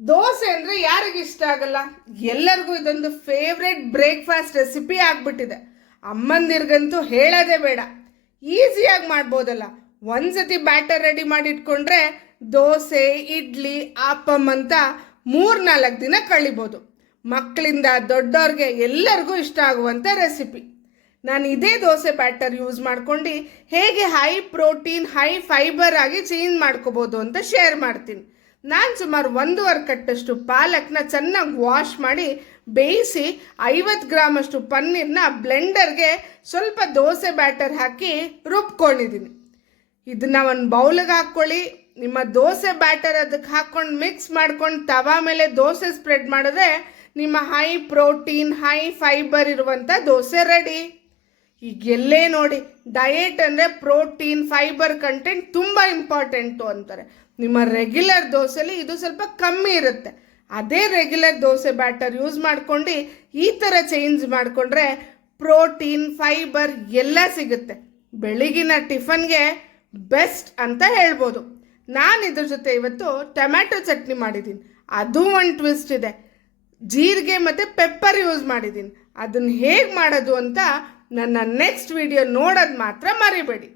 ದೋಸೆ ಅಂದರೆ ಯಾರಿಗೆ ಇಷ್ಟ ಆಗಲ್ಲ? ಎಲ್ಲರಿಗೂ ಇದೊಂದು ಫೇವ್ರೆಟ್ ಬ್ರೇಕ್ಫಾಸ್ಟ್ ರೆಸಿಪಿ ಆಗಿಬಿಟ್ಟಿದೆ. ಅಮ್ಮಂದಿರ್ಗಂತೂ ಹೇಳೋದೇ ಬೇಡ. ಈಸಿಯಾಗಿ ಮಾಡ್ಬೋದಲ್ಲ. ಒಂದ್ಸತಿ ಬ್ಯಾಟರ್ ರೆಡಿ ಮಾಡಿಟ್ಕೊಂಡ್ರೆ ದೋಸೆ, ಇಡ್ಲಿ, ಆಪಮ್ ಅಂತ 3-4 ದಿನ ಕಳಿಬೋದು. ಮಕ್ಕಳಿಂದ ದೊಡ್ಡವ್ರಿಗೆ ಎಲ್ಲರಿಗೂ ಇಷ್ಟ ಆಗುವಂಥ ರೆಸಿಪಿ. ನಾನು ಇದೇ ದೋಸೆ ಬ್ಯಾಟರ್ ಯೂಸ್ ಮಾಡ್ಕೊಂಡು ಹೇಗೆ ಹೈ ಪ್ರೋಟೀನ್, ಹೈ ಫೈಬರ್ ಆಗಿ ಚೇಂಜ್ ಮಾಡ್ಕೋಬೋದು ಅಂತ ಶೇರ್ ಮಾಡ್ತೀನಿ. ನಾನು ಸುಮಾರು 1.5 ಕಟ್ಟಷ್ಟು ಪಾಲಕ್ನ ಚೆನ್ನಾಗಿ ವಾಶ್ ಮಾಡಿ ಬೇಯಿಸಿ 50 ಗ್ರಾಮಷ್ಟು ಪನ್ನೀರ್ನ ಬ್ಲೆಂಡರ್ಗೆ ಸ್ವಲ್ಪ ದೋಸೆ ಬ್ಯಾಟರ್ ಹಾಕಿ ರುಬ್ಕೊಂಡಿದ್ದೀನಿ. ಇದನ್ನ ಒಂದು ಬೌಲ್ಗೆ ಹಾಕ್ಕೊಳ್ಳಿ. ನಿಮ್ಮ ದೋಸೆ ಬ್ಯಾಟರ್ ಅದಕ್ಕೆ ಹಾಕ್ಕೊಂಡು ಮಿಕ್ಸ್ ಮಾಡ್ಕೊಂಡು ತವಾ ಮೇಲೆ ದೋಸೆ ಸ್ಪ್ರೆಡ್ ಮಾಡಿದ್ರೆ ನಿಮ್ಮ ಹೈ ಪ್ರೋಟೀನ್, ಹೈ ಫೈಬರ್ ಇರುವಂಥ ದೋಸೆ ರೆಡಿ. ಈಗ ಎಲ್ಲೇ ನೋಡಿ, ಡಯೆಟ್ ಅಂದರೆ ಪ್ರೋಟೀನ್, ಫೈಬರ್ ಕಂಟೆಂಟ್ ತುಂಬ ಇಂಪಾರ್ಟೆಂಟು ಅಂತಾರೆ. ನಿಮ್ಮ ರೆಗ್ಯುಲರ್ ದೋಸೆಲಿ ಇದು ಸ್ವಲ್ಪ ಕಮ್ಮಿ ಇರುತ್ತೆ. ಅದೇ ರೆಗ್ಯುಲರ್ ದೋಸೆ ಬ್ಯಾಟರ್ ಯೂಸ್ ಮಾಡ್ಕೊಂಡು ಈ ಥರ ಚೇಂಜ್ ಮಾಡಿಕೊಂಡ್ರೆ ಪ್ರೋಟೀನ್, ಫೈಬರ್ ಎಲ್ಲ ಸಿಗುತ್ತೆ. ಬೆಳಗಿನ ಟಿಫನ್ಗೆ ಬೆಸ್ಟ್ ಅಂತ ಹೇಳ್ಬೋದು. ನಾನು ಇದ್ರ ಜೊತೆ ಇವತ್ತು ಟೊಮ್ಯಾಟೊ ಚಟ್ನಿ ಮಾಡಿದ್ದೀನಿ. ಅದು ಒಂದು ಟ್ವಿಸ್ಟ್ ಇದೆ. ಜೀರಿಗೆ ಮತ್ತು ಪೆಪ್ಪರ್ ಯೂಸ್ ಮಾಡಿದ್ದೀನಿ. ಅದನ್ನು ಹೇಗೆ ಮಾಡೋದು ಅಂತ ನನ್ನ ನೆಕ್ಸ್ಟ್ ವಿಡಿಯೋ ನೋಡೋದು ಮಾತ್ರ ಮರಿಬೇಡಿ.